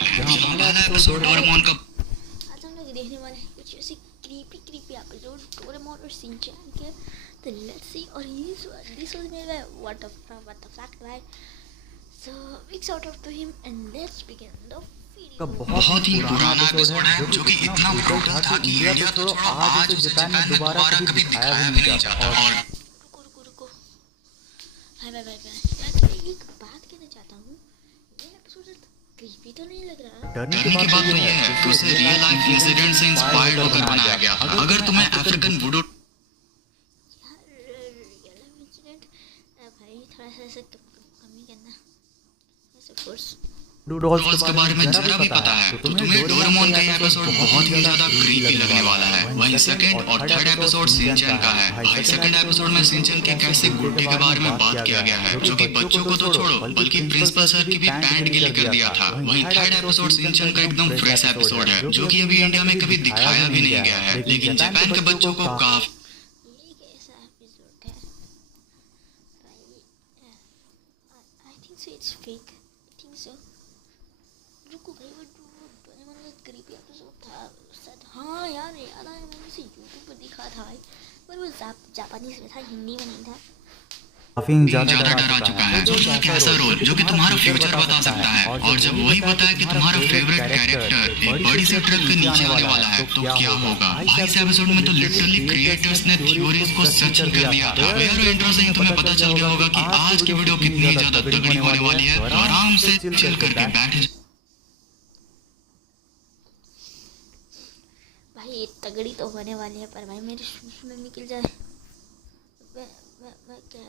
जहां पहला episode Doraemon का आज हम लोग देखने वाले हैं कुछ ऐसे क्रीपी एपिसोड डोरेमोन और शिनचैन के। तो लेट्स सी। और this was made by what the fuck right? So big shout out to him and let's begin the का video। बहुत ही पुराना एपिसोड है जो कि इतना ब्रूटल था कि इंडिया तो छोड़ो आज उसे जापान में दोबारा कभी दिखाया भी नहीं जाता। और रुको हाय बाय मैं एक बात कहना चाहता हूँ, ये एपिसोड क्रीपी तो नहीं लग रहा। डरने की बात तो ये है कि उसे रियल लाइफ इंसिडेंट से इंस्पायर्ड होकर बनाया गया था। अगर तुम्हें अफ्रीकन वुडू भाई थोड़ा सा ऐसे कमी करना ऐसे कोर्स डॉल्स के बारे में जरा भी पता है तो तुम्हें डोरेमोन का ये एपिसोड बहुत ही ज्यादा क्रीपी लगने वाला है। वहीं सेकंड और थर्ड एपिसोड शिनचैन का है। भाई सेकंड एपिसोड में शिनचैन के कैसे गुड्डे के बारे में बात किया गया है जो कि बच्चों को तो छोड़ो बल्कि प्रिंसिपल सर की भी पैंट गिली कर दिया था। वहीं थर्ड एपिसोड शिनचैन का एकदम फ्रेश एपिसोड है जो कि अभी इंडिया में कभी दिखाया भी नहीं गया है, लेकिन जापान के बच्चों को काफी it's fake. I think so. रुको भाई वो डोरेमोन का क्रीपी एपिसोड था शायद। हाँ यार याद आया, मैंने इसे यूट्यूब पर देखा था पर वो जापानीज में था, हिंदी में नहीं था। काफी ज्यादा डरा चुका है। सोच एक ऐसा रोल जो कि तुम्हारा फ्यूचर बता सकता है और जब वही बताए कि तुम्हारा फेवरेट कैरेक्टर एक बड़ी सी ट्रक के नीचे आने वाला है तो क्या होगा। भाई इस एपिसोड में तो लिटरली क्रिएटर्स ने थ्योरीज को सच कर दिया था। यार इंट्रो से ही तुम्हें पता चल गया होगा कि आज की वीडियो कितनी ज्यादा तगड़ी होने वाली है, तो आराम से चिल करके बैठ भाई तगड़ी तो होने वाली है पर भाई मेरी शूज में निकल जाए मैं क्या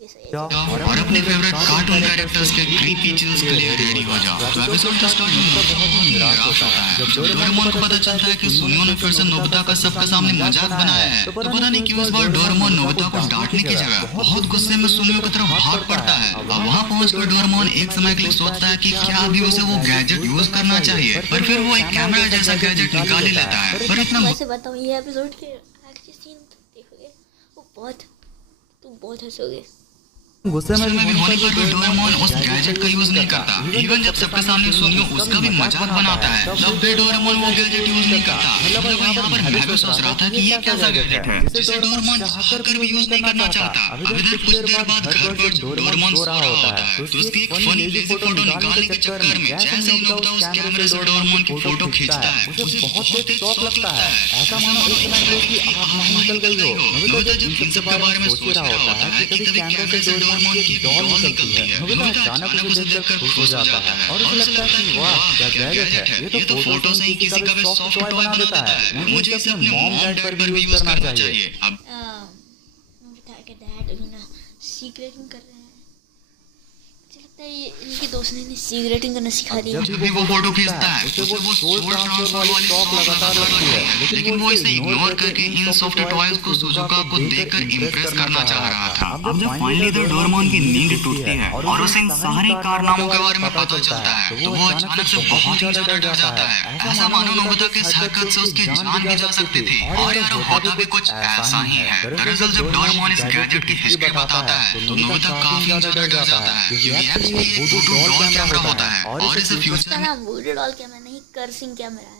और अपने फेवरेट कार्टून कैरेक्टर्स के क्रीपी चिल्स के लिए रेडी हो जाओ। तो एपिसोड का स्टार्ट बहुत ही निराश होता है जब डोरेमोन को पता चलता है कि सुनियो ने फिर से नोबिता का सबके सामने मजाक बनाया है। तो पता नहीं क्यों इस बार डोरेमोन नोबिता को डांटने की जगह बहुत गुस्से में सुनियो की तरफ भाग पड़ता है। अब वहाँ पहुंचकर डोरेमोन एक समय के लिए सोचता है कि क्या अभी उसे वो गैजेट यूज करना चाहिए, पर फिर वो एक कैमरा जैसा गैजेट निकाल ही लेता है। पर इतना वैसे बताऊं ये एपिसोड के आखिरी सीन देखोगे वो बहुत हंसोगे। गुस्से में भी होने पर भी डोरेमोन उस गैजेट का यूज नहीं करता। इवन जब सबके सामने सुनियो उसका भी मजाक बनाता है तब भी डोरेमोन वो गैजेट यूज नहीं करता। मतलब यहाँ पर मैं भी सोच रहा था कि ये कैसा गैजेट है जिसे डोरेमोन चाहकर भी यूज नहीं करना चाहता। अभी देख कुछ देर बाद घर पर डोरेमोन सो रहा होता है तो उसकी एक फनी लेजी फोटो निकालने के चक्कर में जैसे ही नोबिता उस कैमरे से डोरेमोन की फोटो खींचता है उसे बहुत तेज शॉक लगता है। ऐसा मानो एक समय की आग वहां निकल गई हो। नोबिता जब इन सब के बारे में सोच रहा होता है कि कभी कैमरे से डोरेमोन की डॉल निकलती है। नोबिता अचानक उसे देखकर खुश हो जाता है और उसे लगता है कि वाह क्या गैजेट है, ये तो फोटो से ही किसी का भी सॉफ्ट टॉय बना देता है। मुझे इसे अपने मॉम डैड पर भी यूज करना चाहिए। अब नोबिता के डैड ना सिगरेटिंग कर रहे हैं, मुझे लगता है ये इनके दोस्त ने सिगरेटिंग करना सिखा दिया। जब भी वो फोटो खींचता है उसे वो सोल ट्रांसफर वाली शॉक लगातार लगती है, लेकिन वो इसे इग्नोर करके इन सॉफ्ट टॉयज को सुजुका को देकर इम्प्रेस करना चाह रहा था। अब जब फाइनली तो डोरेमोन की नींद टूटती है और उसे इन सारे कारनामों के बारे में पता चलता है तो वो अचानक से बहुत ही ज्यादा डर जाता है। ऐसा मानो नोबिता के इस हरकत से उसकी जान भी जा सकती थी। और यार होता भी कुछ ऐसा ही है। दरअसल जब डोरेमोन इस गैजेट की हिस्ट्री बताता है तो नोबिता काफी ज्यादा डर जाता है क्योंकि एक्चुअली ये वुडू डॉल कैमरा होता है और इसे फ्यूचर में वुडू डॉल कैमरा नहीं कर्सिंग कैमरा है।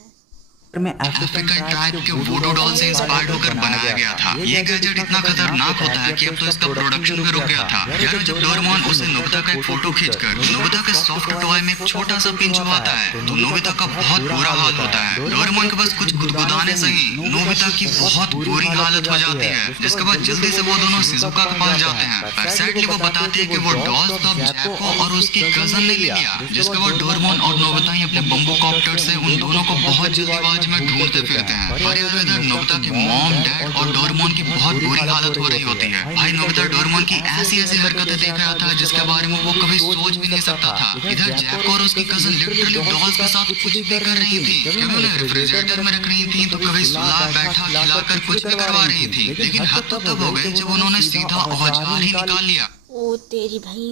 में अफ्रीकन ट्राइब के वुडू डॉल से इंस्पायर्ड होकर बनाया गया था। ये गैजेट इतना खतरनाक होता है कि अब तो इसका प्रोडक्शन भी रुक गया था। यार जब डोरेमोन उसे नोबिता का एक फोटो खींचकर नोबिता के सॉफ्ट टॉय में एक छोटा सा पिन छुपाता है तो नोबिता का बहुत बुरा हाल होता है। डोरेमोन के बस कुछ गुदगुदाने से ही नोबिता की बहुत बुरी हालत हो जाती है, जिसके बाद जल्दी से वो दोनों शिजुका के पास जाते हैं। पर सैडली वो बताते हैं कि वो डॉल्स तो जैको और उसकी कजन ने ले लिया, जिसके बाद डोरेमोन और नोबिता ही अपने बम्बू कॉप्टर से उन दोनों को बहुत जल्दीबाजी में ढूंढते फिरते हैं। और इधर नोबिता के मॉम डैड और डोरेमोन की बहुत बुरी हालत हो रही होती है। भाई नोबिता डोरेमोन की ऐसी ऐसी हरकतें देख रहा था जिसके बारे में वो कभी सोच भी नहीं सकता था। इधर जैको और उसकी कजन लिटरली डॉल्स के साथ कुछ भी कर रही थी। कभी उन्हें रेफ्रिजरेटर में रख रही थी तो कभी सुला बैठा खिलाकर कुछ भी करवा रही थी। लेकिन हद तो तब हो गई जब उन्होंने सीधा औजार ही निकाल लिया। ओ तेरी भाई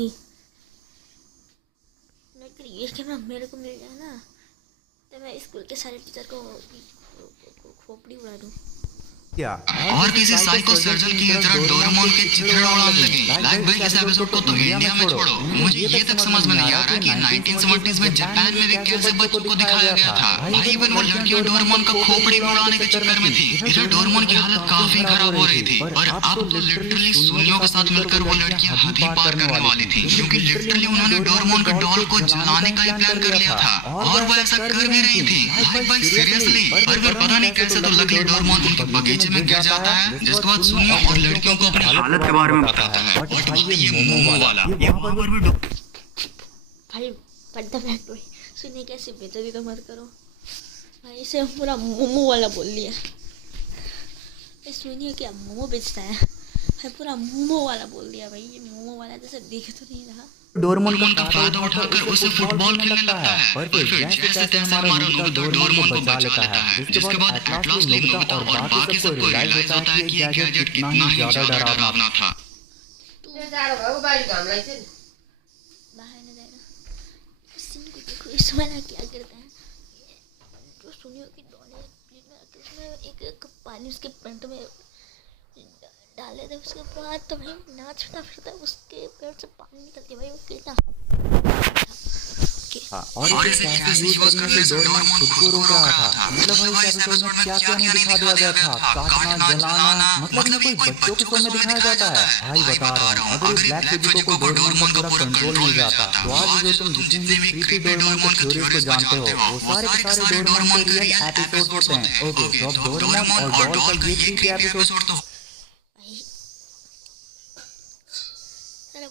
ये कैमरा मेरे को मिल जाए ना तो मैं स्कूल के सारे टीचर को खोपड़ी उड़ा दूं। और किसी साइको सर्जन की तरह डोरेमोन के चित्रण उड़ाने लगी। लाइक भाई इस एपिसोड को तो इंडिया में छोड़ो, मुझे ये तक समझ में नहीं आ रहा कि 1970s में जापान में भी कैसे बच्चों को दिखाया गया था। भाई इवन वो लड़कियां डोरेमोन का खोपड़ी में उड़ाने के चक्कर में थी। इधर डोरेमोन की हालत काफी खराब हो रही थी और अब तो लिटरली सुनियों के साथ मिलकर वो लड़कियां हद ही पार करने वाली थी, क्योंकि लिटरली उन्होंने डोरेमोन के डॉल को जलाने का ही प्लान कर लिया था और वो ऐसा कर भी रही थी। लाइक भाई सीरियसली, पर फिर पता नहीं कैसे तो लकली डोरेमोन उनके बगीचे में गिर जाता है, जिसके बाद सुनियो और लड़कियों को अपनी हालत के बारे में बताता है। और भाई ये मोमो वाला ये बार भी भाई पर्दा बैठ भाई सुनिए कैसे बेइज्जती तो मत करो भाई, इसे पूरा मोमो वाला बोल दिया। सुनिए क्या मोमो बेचता है भाई, पूरा मोमो वाला बोल दिया भाई। ये मोमो वाला जैसे दिख तो नहीं रहा। डोरेमोन का फायदा उठाकर उसे फुटबॉल खेलने लगता है, पर फिर जैसे तैसे हमारा नोबिता डोरेमोन को बचा लेता है, जिसके बाद एट लास्ट नोबिता और बाकी सबको रियलाइज होता है कि ये गैजेट कितना ही ज्यादा डरावना था। इस वाला क्या करता है जो सुनियो की डॉल है एक पानी उसके पेंट में डाले थे, उसके बाद तो भाई नाचता फिरता उसके पेड़ से पानी निकलती भाई, वो कितना और इसे कैसे यूज करने से डोरेमोन खुद को रोक रहा था। मतलब भाई इस एपिसोड में क्या क्या नहीं दिखा दिया गया था, काटना जलाना, मतलब कोई बच्चों के शो में दिखाया जाता है। भाई बता रहा हूँ अगर ब्लैक फिजिको को डोरेमोन का पूरा कंट्रोल मिल जाता तो आज जो तुम जितने भी क्रीपी डोरेमोन के थ्योरीज को जानते हो वो सारे के सारे डोरेमोन के रियल एपिसोड्स होते हैं। ओके तो अब डोरेमोन और डॉल का ये क्रीपी एपिसोड तो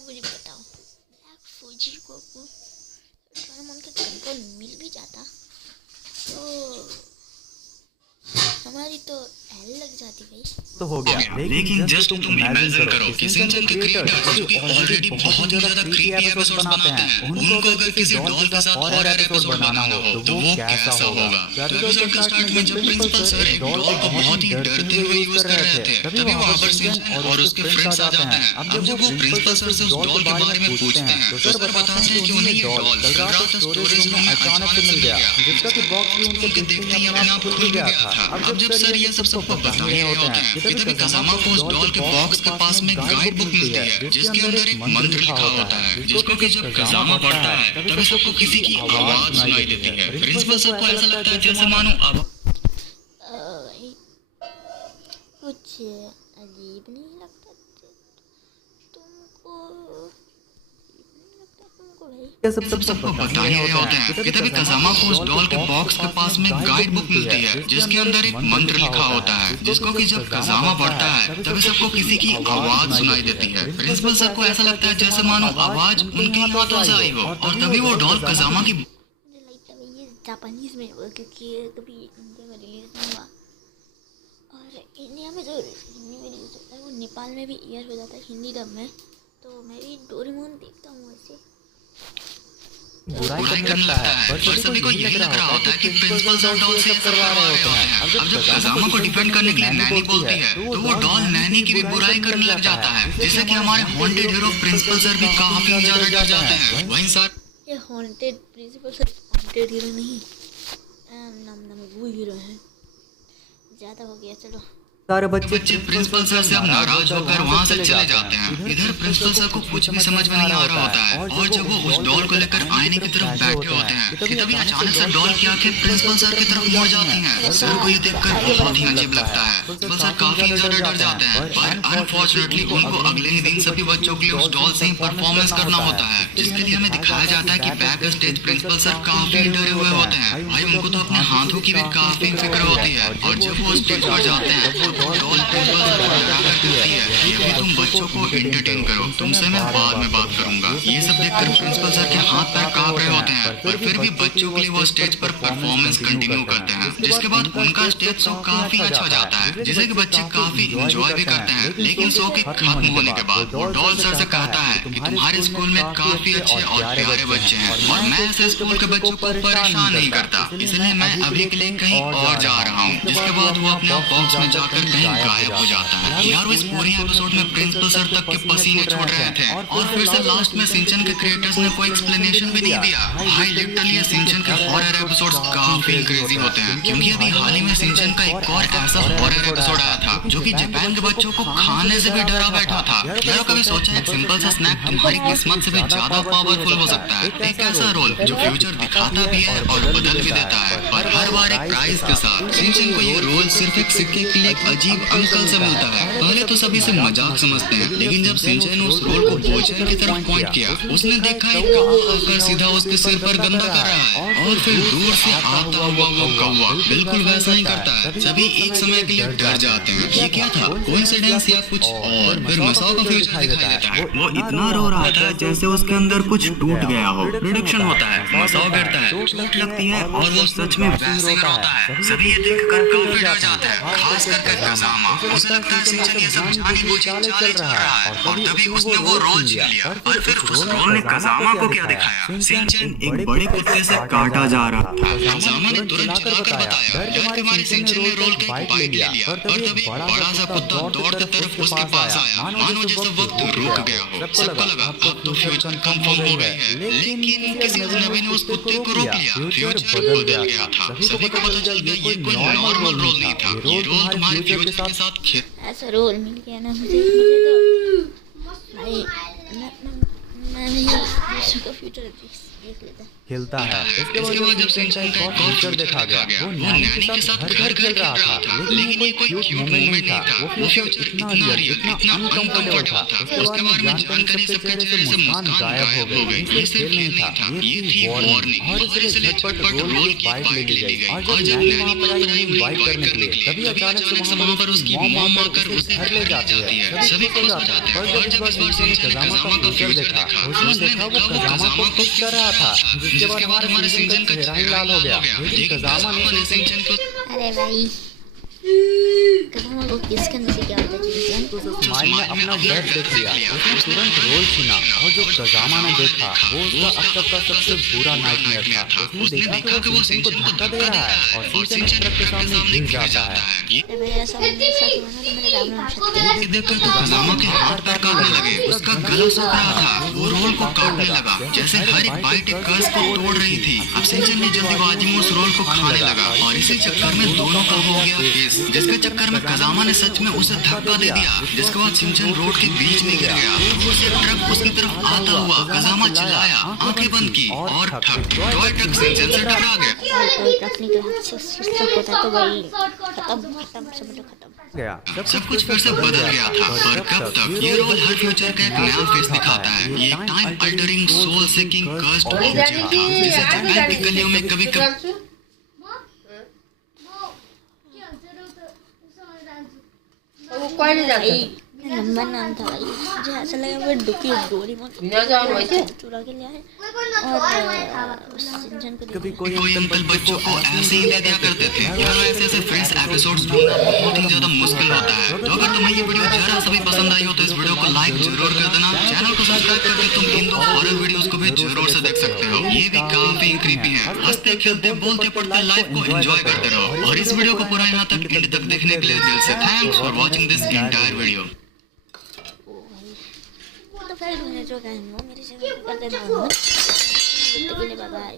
मुझे बताओ ब्लैक फिजिको को डोरेमोन का कंट्रोल मिल भी जाता तो हमारी तो एल लग जाती भाई। तो हो गया, लेकिन जस्ट तुम इमेजिन करो कि सिंचन के क्रिएटर्स जो कि ऑलरेडी बहुत ही ज्यादा क्रीपी एपिसोड्स बनाते हैं, उनको अगर किसी डॉल के साथ हॉरर एपिसोड बनाना हो तो वो कैसा होगा। एपिसोड के स्टार्ट में जब प्रिंसिपल सर एक डॉल को बहुत ही डरते हुए यूज कर रहे थे, तभी वहां पर सिंचन और उसके फ्रेंड्स आ जाते हैं। अब जब वो प्रिंसिपल सर से उस डॉल के बारे में पूछते हैं तो सर बताते हैं कि उन्हें ये डॉल कल रात स्टोरेज रूम में अचानक से मिल गया, जिसका कि बॉक्स भी उनके देखते ही अपने आप खुल गया था। अब जब सर ये सब सबको बता रहे होते हैं कि तभी कसामा को उस डॉल के बॉक्स के पास में गाइड बुक मिलती है जिसके अंदर एक मंत्र लिखा होता है, जिसको कि जब कसामा पढ़ता है तभी सबको किसी की आवाज सुनाई देती है। प्रिंसिपल सर को ऐसा लगता है जैसे मानो कुछ अजीब नहीं लगता तुमको ये सबको बता ही रहे होते हैं कि तभी कसामा को उस डॉल के बॉक्स के पास में गाइड बुक मिलती है जिसके अंदर एक मंत्र लिखा होता है, जिसको कि जब कसामा पढ़ता है तभी सबको किसी की आवाज सुनाई देती है। प्रिंसिपल सर को ऐसा लगता है जैसे मानो आवाज उनके हाथों से आई हो और तभी वो डॉल कसामा की मुझे लगता है ये जापानीज में हुआ क्योंकि कभी इंडिया में रिलीज नहीं हुआ और इंडिया में जो हिंदी में रिलीज होता है वो नेपाल में भी ईयर हो जाता है हिंदी डब में। तो मैं भी डोरेमोन देखता हूँ वैसे बुराई करने लगता है, पर सभी को ये लग रहा होता है कि प्रिंसिपल सर डॉल से करवा रहे होते हैं। अब जब कसामा को डिफेंड करने के लिए नैनी बोलती है तो वो डॉल नैनी की भी बुराई करने लग जाता है, जिससे कि हमारे हॉन्टेड हीरो प्रिंसिपल सर भी काफी ज्यादा डर जाते हैं। वहीं साथ ये haunted principal sir haunted hero नहीं नाम वो हीरो है, ज़्यादा हो गया। चलो सारे बच्चे प्रिंसिपल सर से अब नाराज होकर वहाँ से चले जाते हैं। इधर प्रिंसिपल सर को कुछ भी समझ में नहीं आ रहा होता है और जब वो उस डॉल को लेकर आईने की तरफ बैठे होते हैं कि तभी अचानक से डॉल की आंखें प्रिंसिपल सर की तरफ मुड़ जाती हैं। सर को ये देखकर बहुत ही अजीब लगता है। प्रिंसिपल सर काफी ज्यादा डर जाते हैं, पर अनफॉर्चुनेटली उनको अगले ही दिन सभी बच्चों के लिए उस डॉल से ही परफॉर्मेंस करना होता है, जिसके लिए हमें दिखाया जाता है कि बैक स्टेज प्रिंसिपल सर काफी डरे हुए होते हैं। भाई उनको तो अपने हाथों की भी काफी फिक्र होती है और जब वो स्टेज पर जाते हैं तो डॉल ये तुम बच्चों को एंटरटेन करो, तुमसे मैं बाद में बात करूंगा। ये सब देखकर प्रिंसिपल सर के हाथ पैर कांप रहे होते हैं, पर फिर भी बच्चों के लिए वो स्टेज पर परफॉर्मेंस कंटिन्यू करते हैं, जिसके बाद उनका स्टेज शो काफी अच्छा जाता है, जिसे कि बच्चे काफी एंजॉय भी करते हैं। लेकिन शो के खत्म होने के बाद वो डॉल सर से कहता है कि तुम्हारे स्कूल में काफी अच्छे और प्यारे बच्चे हैं और मैं ऐसे स्कूल के बच्चों को परेशान नहीं करता, इसलिए मैं अभी के लिए कहीं और जा रहा हूँ। जिसके बाद वो अपने बॉक्स में जाकर कहीं गायब हो जाता है। यार इस पूरे एपिसोड में प्रिंसिपल सर तक के पसीने छोड़ रहे थे और फिर से लास्ट में सिंचन के क्रिएटर्स ने कोई एक्सप्लेनेशन भी नहीं दिया। भाई लिटरली सिंचन के हॉरर एपिसोड्स काफी क्रेजी होते हैं, क्योंकि अभी हाल ही में शिनचैन का एक और ऐसा हॉरर एपिसोड आया था जो कि जापान के बच्चों को खाने से भी डरा बैठा था। यार कभी सोचा एक सिंपल सा स्नैक तुम्हारी किस्मत से भी ज्यादा पावरफुल हो सकता है। एक ऐसा रोल जो फ्यूचर दिखाता भी है और बदल भी देता है, और हर बार एक प्राइज के साथ। शिनचैन को ये रोल सिर्फ एक सिक्के के लिए एक अजीब अंकल से मिलता है। पहले तो सभी इसे मजाक समझते हैं, लेकिन जब शिनचैन ने उस रोल को भोजन की तरफ पॉइंट किया, उसने देखा एक कौवा आकर सीधा उसके सिर पर गंदा कर रहा है, और फिर दूर से आता हुआ वो कौवा बिल्कुल वैसा ही करता है। सभी एक समय के लिए डर जाते हैं, ये क्या था, कोइंसिडेंस या कुछ और। फिर मसाओ का फ्यूचर दिखाई देता है, वो इतना रो रहा था जैसे उसके अंदर कुछ टूट गया हो। रिडक्शन होता है, मसाओ गिरता है, चोट लगती है, और वो सच में वैसे ही रोता है। सभी ये देखकर काफी डर जाते हैं, खास करके कज़ामा। उसे लगता है शिनचैन ये सब जानी-बूझी चाल चल रहा है, और तभी उसने वो रोल छीन लिया। और फिर उस रोल ने कज़ामा को क्या दिखाया, शिनचैन एक बड़े कुत्ते से काटा जा रहा था। कज़ामा ने तुरंत चिल्लाकर बताया, यार तुम्हारे शिनचैन ने रोल का एक बाइट ले लिया, और तभी बड़ा सा कुत्ता दौड़ते तरफ उसके पास आया, मानो जैसे वक्त रुक गया हो। सबको लगा अब तो फ्यूचर कंफर्म हो गई है, लेकिन किसी अजनबी ने उस कुत्ते को रोक लिया। फ्यूचर बदल गया था। सभी को पता चल गया ये कोई नॉर्मल रोल नहीं था, ये रोल तुम्हारे फ्यूचर के साथ ऐसा रोल मिल गया ना मुझे तो मैं दूसरों का फ्यूचर देख लेता खेलता है। इसके बाद जब शिनचैन का एक और फ्यूचर देखा गया, वो नैनी के साथ घर खेल रहा था, लेकिन ये कोई क्यूट मोमेंट नहीं था। वो फ्यूचर इतना रियल, इतना अनकंफर्टेबल था। उसके बारे में जानकारी सबके चेहरे से मुस्कान गायब हो गई। ये सिर्फ खेल नहीं था, ये थी वार्निंग। और इसलिए झटपट रोल की बाइट ले ली गई। और जब नैनी वहाँ पर आई उन्हें इनवाइट करने के लिए, तभी अचानक से वहाँ पर उसकी मॉम आकर उसे घर ले जाती है। सभी खुश हो जाते हैं। और जब इस बार शिनचैन ने कज़ामा का फ्यूचर देखा, उसने देखा वो कज़ामा को खुश कर रहा था। जिसके बाद हमारे शिनचैन का चेहरा ही लाल हो गया, लेकिन कज़ामा ने शिनचैन को अरे भाई कज़ामा को किस करने से क्या होता है, तो स्माइल ने अपना डर देख लिया। उसने तुरंत रोल छीना, और जो कज़ामा ने देखा वो उसका अब तक का सबसे बुरा नाइटमेयर था। उसने देखा कि वो शिनचैन को धक्का दे रहा है, और शिनचैन ट्रक के सामने गिर जाता है। अरे भाई ऐसा सच माना तो मेरे राम राम शक्ति ये देखकर तो कज़ामा के हाथ पैर कांपने लगे, उसका गला सूख रहा था, वो रोल को काटने लगा, जैसे हर एक बाइट एक कर्स को तोड़ रही थी। अब शिनचैन ने जल्दीबाजी में उस रोल को खाने लगा, और इसी चक्कर में दोनों का हो गया केस, जिसके चक्कर में कज़ामा ने सच में उसे धक्का दे दिया, जिसके बाद शिनचैन रोड के बीच में गिर गया। दूर से ट्रक उसकी तरफ आता हुआ, कज़ामा चिल्लाया, आंखें बंद की, और टॉय ट्रक शिनचैन से टकरा गया। ट्रक निकला सब होता तो भाई खत्म सब खत्म। सब कुछ फिर से बदल गया था, पर कब तक? ये रोल हर फ्यूचर का एक नया फेस दिखाता है। ये time altering soul seeking cursed future था, जिसे जापान की गलियों में कभी कभी लंबा नाम था भाई, मुझे ऐसा लगा वो डुकी डोरेमोन चुरा के लिया है। और शिनचैन को कभी कोई अंकल बच्चों को ऐसे ही ले दिया करते थे। यार ऐसे फ्रेंड्स एपिसोड्स ढूंढना बहुत ही ज्यादा मुश्किल होता है। तो अगर तुम्हें ये वीडियो जरा सा भी पसंद आई हो तो इस वीडियो को लाइक जरूर कर देना, चैनल को सब्सक्राइब करके तुम इन दो हॉरर वीडियोस को भी जरूर से देख सकते हो। ये भी काफी क्रीपी है। हंसते खेलते बोलते पढ़ते लाइफ को एंजॉय करते रहो, और इस वीडियो को पूरा यहाँ तक एंड तक देखने के लिए दिल से thanks for watching this entire video. तो फिर मैंने जो कहा मेरे चैनल को कर देना, बाय बाय।